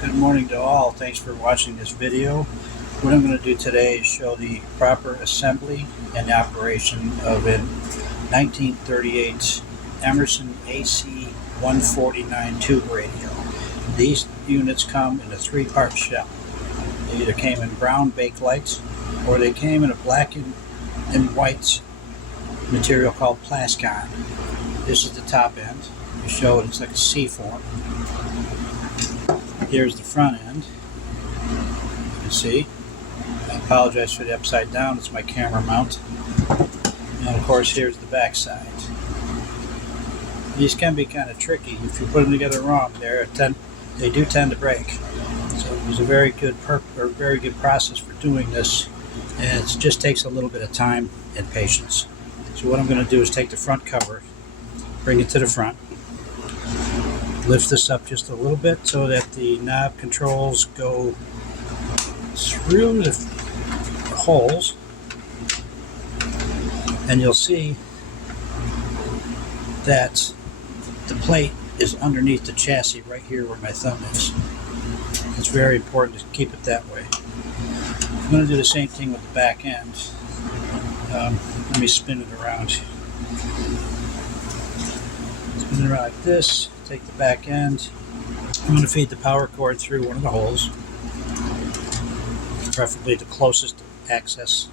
Good morning to all. Thanks for watching this video. What I'm going to do today is show the proper assembly and operation of a 1938 Emerson AC-149 tube radio. These units come in a three-part shell. They either came in brown bakelite or they came in a black and white material called Plaskon. This is the top end. You show it, it's like a C form. Here's the front end. You can see. I apologize for the upside down. It's my camera mount. And of course, here's the back side. These can be kind of tricky if you put them together wrong. They do tend to break. So it was a very good process for doing this, and it just takes a little bit of time and patience. So what I'm going to do is take the front cover, bring it to the front. Lift this up just a little bit so that the knob controls go through the holes, and you'll see that the plate is underneath the chassis right here where my thumb is. It's very important to keep it that way. I'm going to do the same thing with the back end. Let me spin it around. Spin it around like this. Take the back end. I'm going to feed the power cord through one of the holes, preferably the closest access,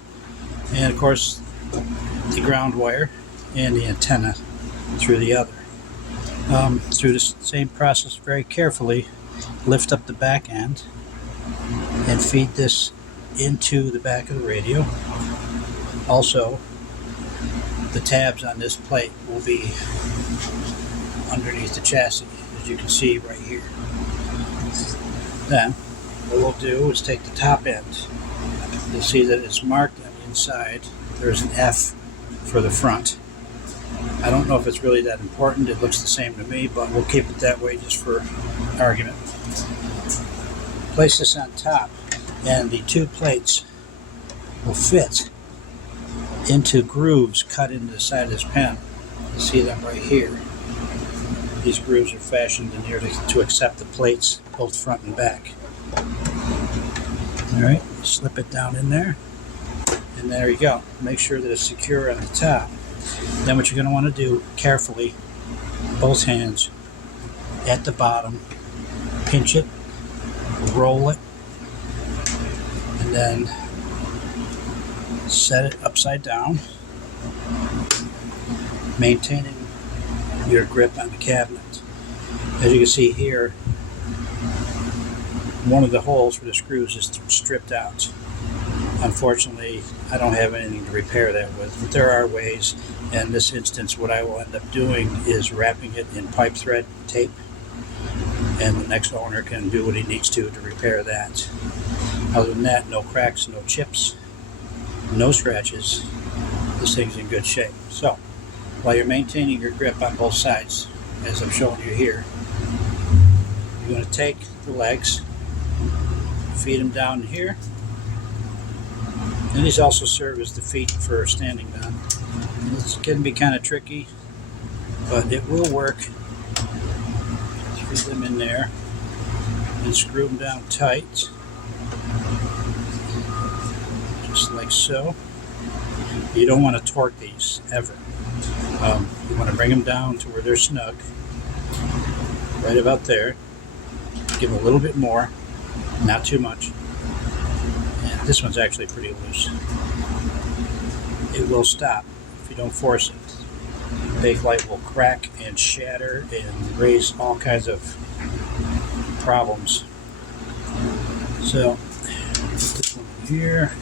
and of course the ground wire and the antenna through the other. Through the same process, very carefully lift up the back end and feed this into the back of the radio. Also, the tabs on this plate will be underneath the chassis, as you can see right here. Then what we'll do is take the top end. You'll see that it's marked on the inside. There's an F for the front. I don't know if it's really that important. It looks the same to me, but we'll keep it that way just for argument. Place this on top, and the two plates will fit into grooves cut into the side of this pen. You see them right here. These grooves are fashioned in here to accept the plates, both front and back. Alright, slip it down in there, and there you go. Make sure that it's secure on the top. Then what you're going to want to do, carefully, both hands at the bottom, pinch it, roll it, and then set it upside down, maintaining your grip on the cabinet. As you can see here, one of the holes for the screws is stripped out. Unfortunately, I don't have anything to repair that with, but there are ways. In this instance, what I will end up doing is wrapping it in pipe thread tape, and the next owner can do what he needs to repair that. Other than that, no cracks, no chips, no scratches. This thing's in good shape. So, while you're maintaining your grip on both sides, as I'm showing you here, you're going to take the legs, feed them down here, and these also serve as the feet for standing down. This can be kind of tricky, but it will work. Feed them in there and screw them down tight, just like so. You don't want to torque these ever. You want to bring them down to where they're snug, right about there. Give a little bit more, not too much. And this one's actually pretty loose. It will stop if you don't force it. Bakelite will crack and shatter and raise all kinds of problems. So, put this one in here.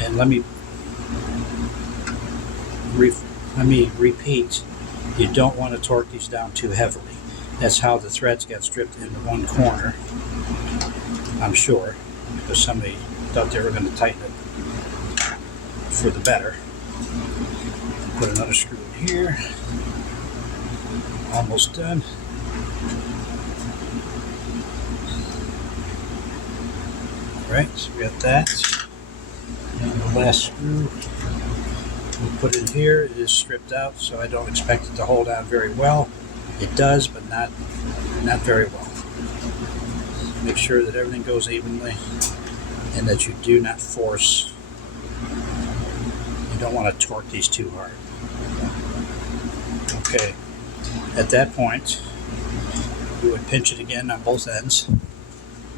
And let me repeat, you don't want to torque these down too heavily. That's how the threads got stripped into one corner, I'm sure, because somebody thought they were going to tighten it for the better. Put another screw in here. Almost done. Alright, so we got that. And the last screw we'll put in here. It is stripped out, so I don't expect it to hold on very well. It does, but not very well. Make sure that everything goes evenly and that you do not force. You don't want to torque these too hard. Okay, at that point, you would pinch it again on both ends,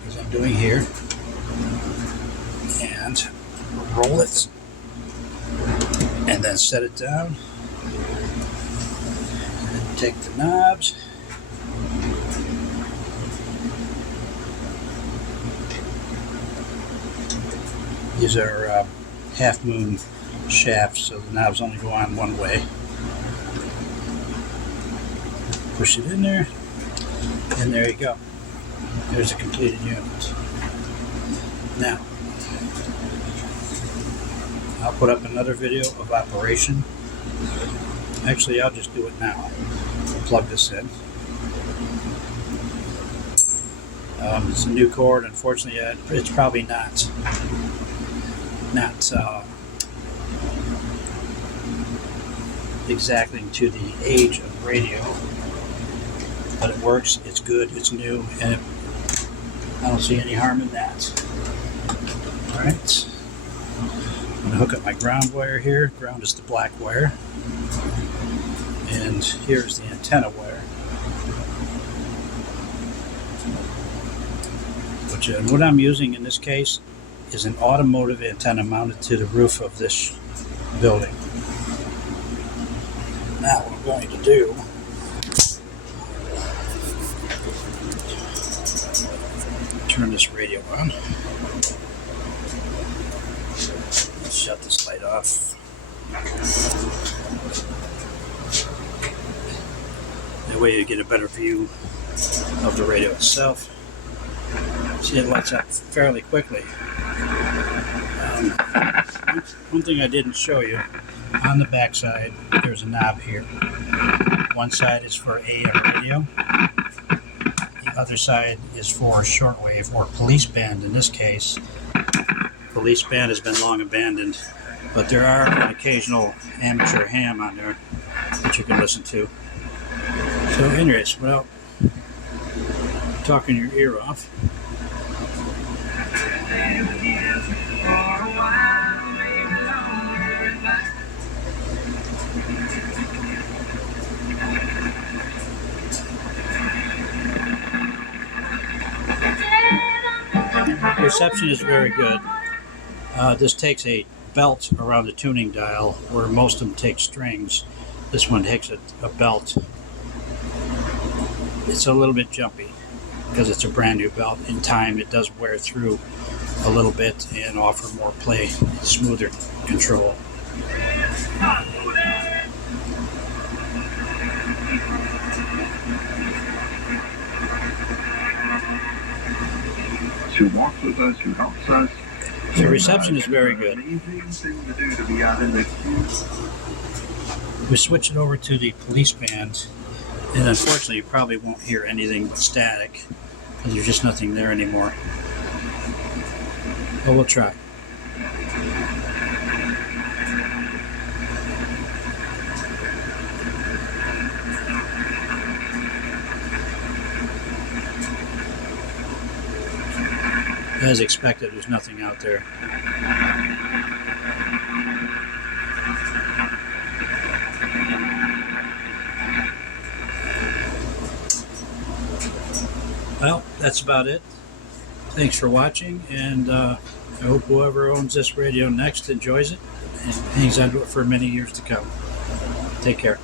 as I'm doing here, and roll it, and then set it down. And then take the knobs. These are half moon shafts, so the knobs only go on one way. Push it in there, and there you go. There's a completed unit. Now, I'll put up another video of operation. Actually, I'll just do it now. I'll plug this in. It's a new cord. Unfortunately, it's probably not exactly to the age of radio, but it works. It's good. It's new, and I don't see any harm in that. All right. I'm going to hook up my ground wire here. Ground is the black wire. And here's the antenna wire. What I'm using in this case is an automotive antenna mounted to the roof of this building. Now what I'm going to do turn this radio on. Let's shut this light off. That way you get a better view of the radio itself. See, it lights up fairly quickly. One thing I didn't show you, on the back side there's a knob here. One side is for AM radio. The other side is for shortwave or police band. In this case, police band has been long abandoned, but there are an occasional amateur ham on there that you can listen to. So anyways, without talking your ear off, reception is very good. This takes a belt around the tuning dial, where most of them take strings. This one takes a belt. It's a little bit jumpy because it's a brand new belt. In time, it does wear through a little bit and offer more play, smoother control. Who walks with us, who helps us. The reception is very good. We switch it over to the police band, and unfortunately you probably won't hear anything but static because there's just nothing there anymore. But we'll try. As expected, there's nothing out there. Well, that's about it. Thanks for watching, and I hope whoever owns this radio next enjoys it and hangs on to it for many years to come. Take care.